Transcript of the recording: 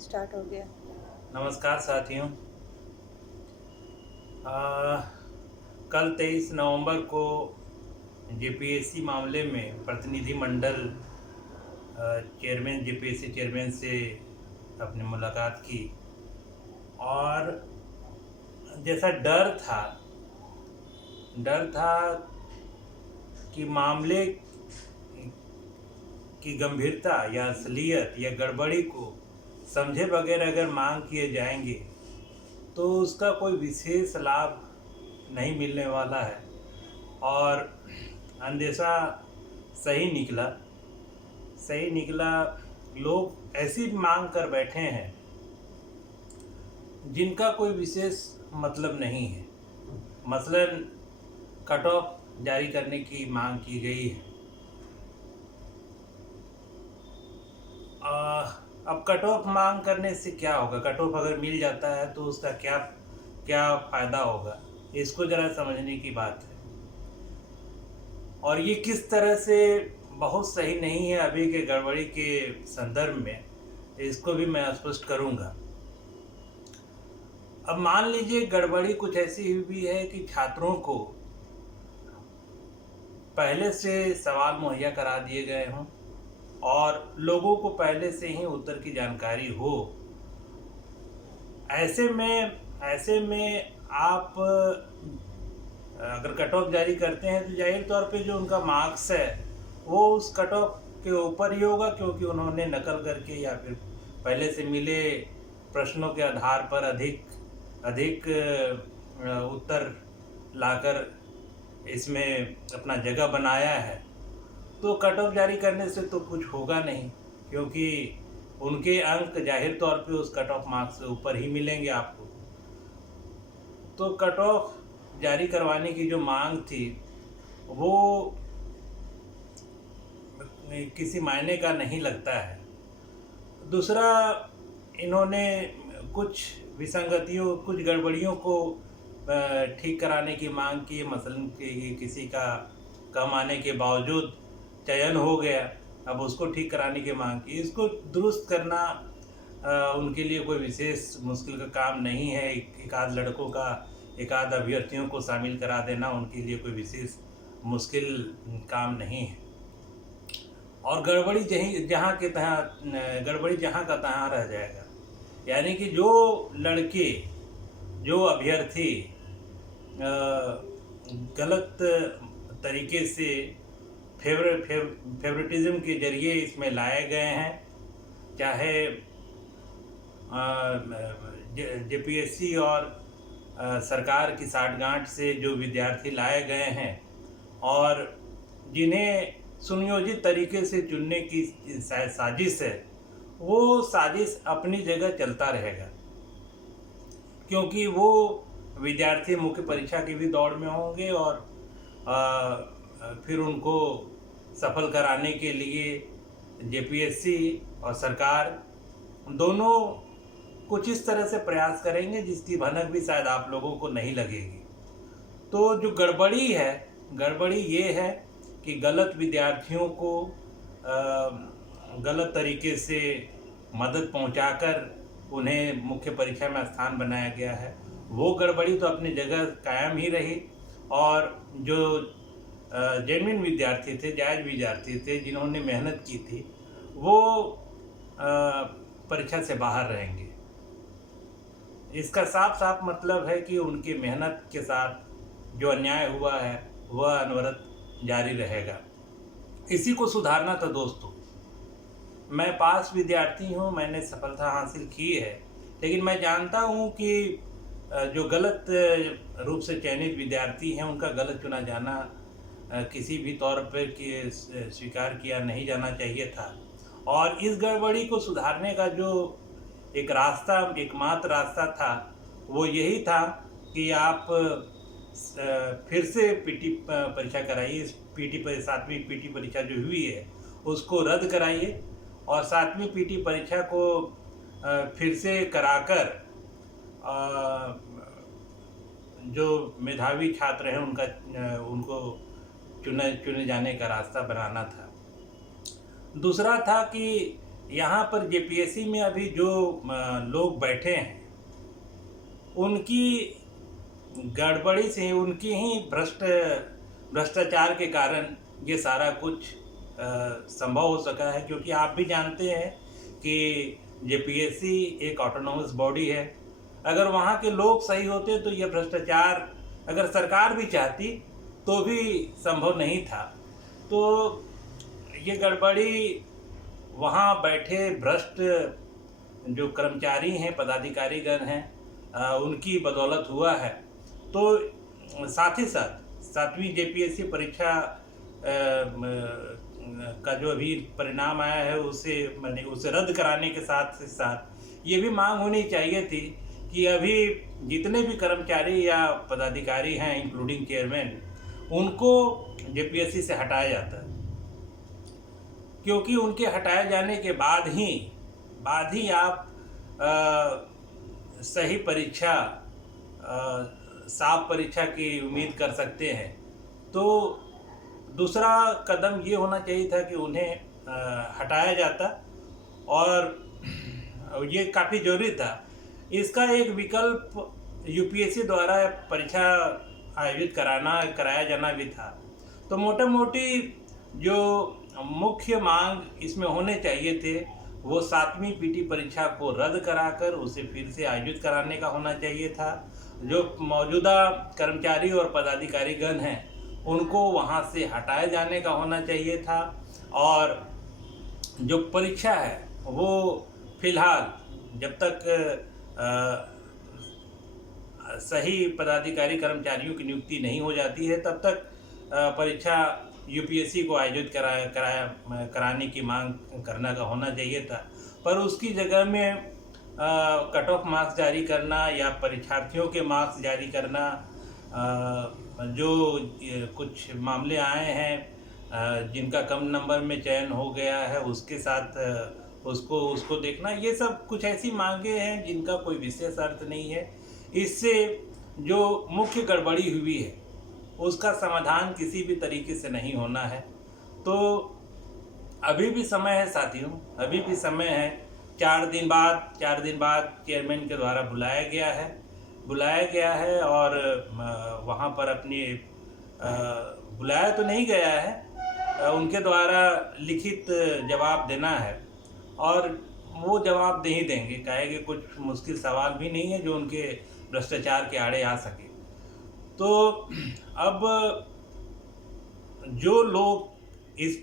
Start हो गया। नमस्कार साथियों। आ, कल 23 नवंबर को जेपीएससी मामले में प्रतिनिधि मंडल चेयरमैन जेपीएससी चेयरमैन से अपनी मुलाकात की और जैसा डर था कि मामले की गंभीरता या असलियत या गड़बड़ी को समझे बगैर अगर मांग किए जाएंगे तो उसका कोई विशेष लाभ नहीं मिलने वाला है। और अंदेशा सही निकला सही निकला। लोग ऐसी मांग कर बैठे हैं जिनका कोई विशेष मतलब नहीं है। मसलन कट ऑफ जारी करने की मांग की गई है। अब कट ऑफ मांग करने से क्या होगा? कट ऑफ अगर मिल जाता है तो उसका क्या क्या फ़ायदा होगा, इसको ज़रा समझने की बात है। और ये किस तरह से बहुत सही नहीं है अभी के गड़बड़ी के संदर्भ में, इसको भी मैं स्पष्ट करूँगा। अब मान लीजिए गड़बड़ी कुछ ऐसी हुई है कि छात्रों को पहले से सवाल मुहैया करा दिए गए हों और लोगों को पहले से ही उत्तर की जानकारी हो। ऐसे में आप अगर कट ऑफ जारी करते हैं तो जाहिर तौर पे जो उनका मार्क्स है वो उस कट ऑफ के ऊपर ही होगा, क्योंकि उन्होंने नकल करके या फिर पहले से मिले प्रश्नों के आधार पर अधिक अधिक उत्तर लाकर इसमें अपना जगह बनाया है। तो कट ऑफ जारी करने से तो कुछ होगा नहीं, क्योंकि उनके अंक जाहिर तौर पे उस कट ऑफ मार्क्स से ऊपर ही मिलेंगे आपको। तो कट ऑफ जारी करवाने की जो मांग थी वो किसी मायने का नहीं लगता है। दूसरा, इन्होंने कुछ विसंगतियों, कुछ गड़बड़ियों को ठीक कराने की मांग की। मसलन कि किसी का कम आने के बावजूद चयन हो गया, अब उसको ठीक कराने की मांग की। इसको दुरुस्त करना उनके लिए कोई विशेष मुश्किल का काम नहीं है। एक आध लड़कों का, एक आध अभ्यर्थियों को शामिल करा देना उनके लिए कोई विशेष मुश्किल काम नहीं है। और गड़बड़ी जहाँ का तहाँ रह जाएगा। यानी कि जो लड़के, जो अभ्यर्थी गलत तरीके से फेवरेटिज्म के जरिए इसमें लाए गए हैं, चाहे जेपीएससी और सरकार की साठगांठ से जो विद्यार्थी लाए गए हैं और जिन्हें सुनियोजित तरीके से चुनने की साजिश है, वो साजिश अपनी जगह चलता रहेगा, क्योंकि वो विद्यार्थी मुख्य परीक्षा की भी दौड़ में होंगे और फिर उनको सफल कराने के लिए जेपीएससी और सरकार दोनों कुछ इस तरह से प्रयास करेंगे जिसकी भनक भी शायद आप लोगों को नहीं लगेगी। तो जो गड़बड़ी ये है कि गलत विद्यार्थियों को गलत तरीके से मदद पहुंचाकर उन्हें मुख्य परीक्षा में स्थान बनाया गया है। वो गड़बड़ी तो अपनी जगह कायम ही रही, और जो जेन्युइन विद्यार्थी थे, जायज़ विद्यार्थी थे, जिन्होंने मेहनत की थी, वो परीक्षा से बाहर रहेंगे। इसका साफ साफ मतलब है कि उनकी मेहनत के साथ जो अन्याय हुआ है वह अनवरत जारी रहेगा। इसी को सुधारना था दोस्तों। मैं पास विद्यार्थी हूँ, मैंने सफलता हासिल की है, लेकिन मैं जानता हूँ कि जो गलत रूप से चयनित विद्यार्थी हैं उनका गलत चुना जाना किसी भी तौर पर स्वीकार किया नहीं जाना चाहिए था। और इस गड़बड़ी को सुधारने का जो एकमात्र रास्ता था वो यही था कि आप फिर से पीटी परीक्षा कराइए। सातवीं पीटी परीक्षा जो हुई है उसको रद्द कराइए और सातवीं पीटी परीक्षा को फिर से कराकर जो मेधावी छात्र हैं उनको चुने जाने का रास्ता बनाना था। दूसरा था कि यहाँ पर जेपीएससी में अभी जो लोग बैठे हैं उनकी गड़बड़ी से, उनकी ही भ्रष्टाचार के कारण ये सारा कुछ संभव हो सका है। क्योंकि आप भी जानते हैं कि जेपीएससी एक ऑटोनोमस बॉडी है। अगर वहाँ के लोग सही होते तो ये भ्रष्टाचार अगर सरकार भी चाहती तो भी संभव नहीं था। तो ये गड़बड़ी वहाँ बैठे भ्रष्ट जो कर्मचारी हैं, पदाधिकारीगण हैं, उनकी बदौलत हुआ है। तो साथ ही साथ 7वीं जेपीएससी परीक्षा का जो अभी परिणाम आया है उसे रद्द कराने के साथ साथ ये भी मांग होनी चाहिए थी कि अभी जितने भी कर्मचारी या पदाधिकारी हैं इंक्लूडिंग चेयरमैन, उनको जेपीएससी से हटाया जाता है। क्योंकि उनके हटाए जाने के बाद ही आप सही परीक्षा, साफ परीक्षा की उम्मीद कर सकते हैं। तो दूसरा कदम ये होना चाहिए था कि उन्हें हटाया जाता, और ये काफ़ी ज़रूरी था। इसका एक विकल्प यूपीएससी द्वारा परीक्षा आयोजित कराया जाना भी था। तो मोटा मोटी जो मुख्य मांग इसमें होने चाहिए थे वो 7वीं पीटी परीक्षा को रद्द कराकर उसे फिर से आयोजित कराने का होना चाहिए था। जो मौजूदा कर्मचारी और पदाधिकारीगण हैं उनको वहाँ से हटाए जाने का होना चाहिए था, और जो परीक्षा है वो फिलहाल जब तक सही पदाधिकारी कर्मचारियों की नियुक्ति नहीं हो जाती है तब तक परीक्षा यूपीएससी को आयोजित कराने की मांग करना का होना चाहिए था। पर उसकी जगह में कट ऑफ मार्क्स जारी करना या परीक्षार्थियों के मार्क्स जारी करना, जो कुछ मामले आए हैं जिनका कम नंबर में चयन हो गया है उसके साथ उसको देखना, ये सब कुछ ऐसी मांगे हैं जिनका कोई विशेष अर्थ नहीं है। इससे जो मुख्य गड़बड़ी हुई है उसका समाधान किसी भी तरीके से नहीं होना है। तो अभी भी समय है साथियों, अभी भी समय है। 4 दिन बाद चेयरमैन के द्वारा बुलाया गया है और वहाँ पर अपनी बुलाया तो नहीं गया है, उनके द्वारा लिखित जवाब देना है, और वो जवाब दे ही देंगे। कहेंगे कुछ मुश्किल सवाल भी नहीं है जो उनके भ्रष्टाचार के आड़े आ सके। तो अब जो लोग इस